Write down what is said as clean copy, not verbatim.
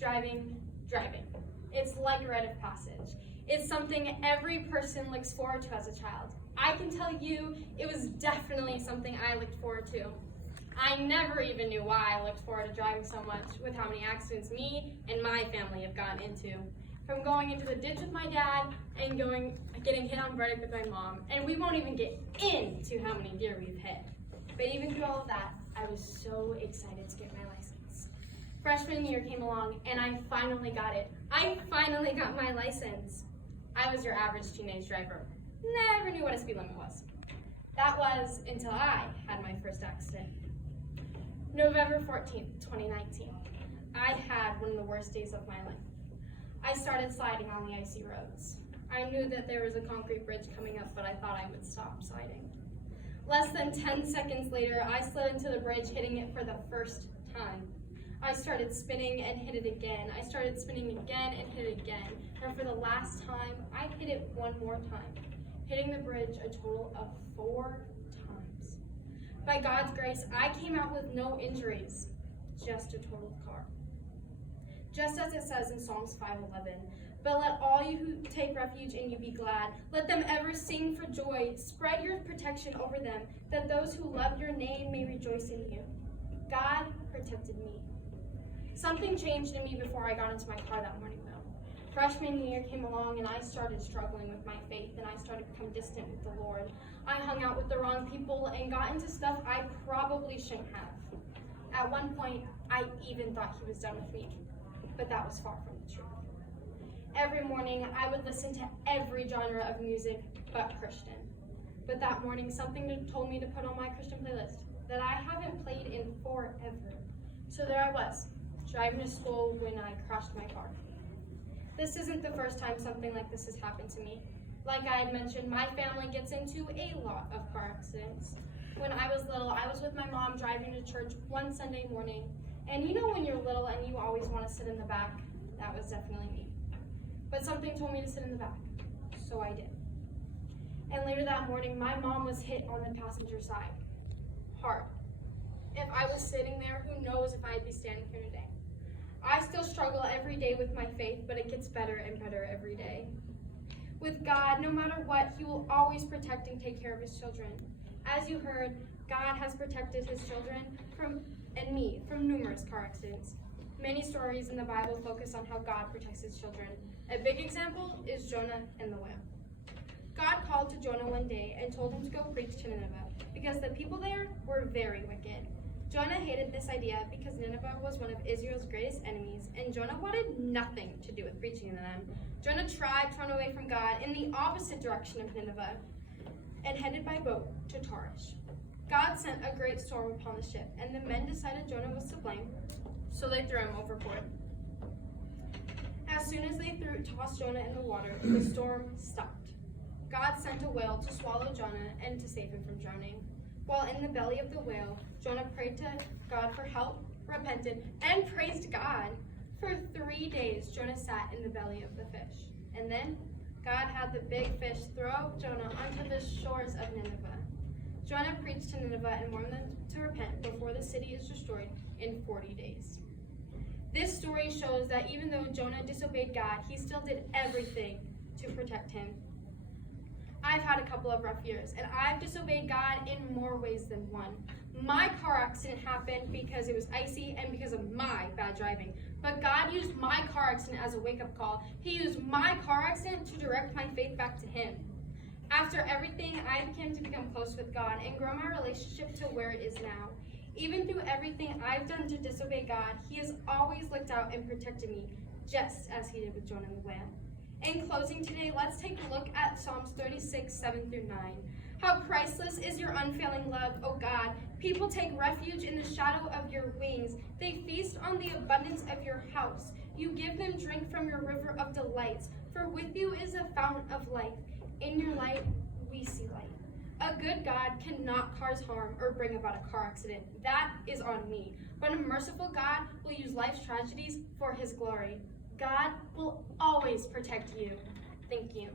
driving. It's like a rite of passage. It's something every person looks forward to as a child. I can tell you it was definitely something I looked forward to. I never even knew why I looked forward to driving so much with how many accidents me and my family have gotten into. From going into the ditch with my dad and getting hit on verdict with my mom. And we won't even get into how many deer we've hit. But even through all of that, I was so excited to get my license. Freshman year came along and I finally got it. I finally got my license. I was your average teenage driver. Never knew what a speed limit was. That was until I had my first accident. November 14th, 2019. I had one of the worst days of my life. I started sliding on the icy roads. I knew that there was a concrete bridge coming up, but I thought I would stop sliding. Less than 10 seconds later, I slid into the bridge, hitting it for the first time. I started spinning and hit it again. I started spinning again and hit it again. And for the last time, I hit it one more time, hitting the bridge a total of 4 times. By God's grace, I came out with no injuries, just a totaled car. Just as it says in Psalms 5:11, but let all you who take refuge in you be glad. Let them ever sing for joy. Spread your protection over them, that those who love your name may rejoice in you. God protected me. Something changed in me before I got into my car that morning, though. Freshman year came along and I started struggling with my faith and I started to become distant with the Lord. I hung out with the wrong people and got into stuff I probably shouldn't have. At one point, I even thought he was done with me, but that was far from the truth. Every morning, I would listen to every genre of music but Christian. But that morning, something told me to put on my Christian playlist that I haven't played in forever. So there I was, driving to school when I crashed my car. This isn't the first time something like this has happened to me. Like I had mentioned, my family gets into a lot of car accidents. When I was little, I was with my mom driving to church one Sunday morning. And you know when you're little and you always want to sit in the back? That was definitely me. But something told me to sit in the back, so I did. And later that morning, my mom was hit on the passenger side, hard. If I was sitting there, who knows if I'd be standing here today. I still struggle every day with my faith, but it gets better and better every day. With God, no matter what, he will always protect and take care of his children. As you heard, God has protected his children and me from numerous car accidents. Many stories in the Bible focus on how God protects his children. A big example is Jonah and the whale. God called to Jonah one day and told him to go preach to Nineveh because the people there were very wicked. Jonah hated this idea because Nineveh was one of Israel's greatest enemies, and Jonah wanted nothing to do with preaching to them. Jonah tried to run away from God in the opposite direction of Nineveh and headed by boat to Tarshish. God sent a great storm upon the ship, and the men decided Jonah was to blame, so they threw him overboard. As soon as they tossed Jonah in the water, the storm stopped. God sent a whale to swallow Jonah and to save him from drowning. While in the belly of the whale, Jonah prayed to God for help, repented, and praised God. For 3 days, Jonah sat in the belly of the fish. And then, God had the big fish throw Jonah onto the shores of Nineveh. Jonah preached to Nineveh and warned them to repent before the city is destroyed in 40 days. This story shows that even though Jonah disobeyed God, he still did everything to protect him. I've had a couple of rough years, and I've disobeyed God in more ways than one. My car accident happened because it was icy and because of my bad driving. But God used my car accident as a wake-up call. He used my car accident to direct my faith back to him. After everything, I began to become close with God and grow my relationship to where it is now. Even through everything I've done to disobey God, he has always looked out and protected me, just as he did with Jonah the whale. In closing today, let's take a look at Psalms 36, 7-9. How priceless is your unfailing love, O God. People take refuge in the shadow of your wings. They feast on the abundance of your house. You give them drink from your river of delights. For with you is a fountain of life. In your light, we see light. A good God cannot cause harm or bring about a car accident. That is on me. But a merciful God will use life's tragedies for his glory. God will always protect you. Thank you.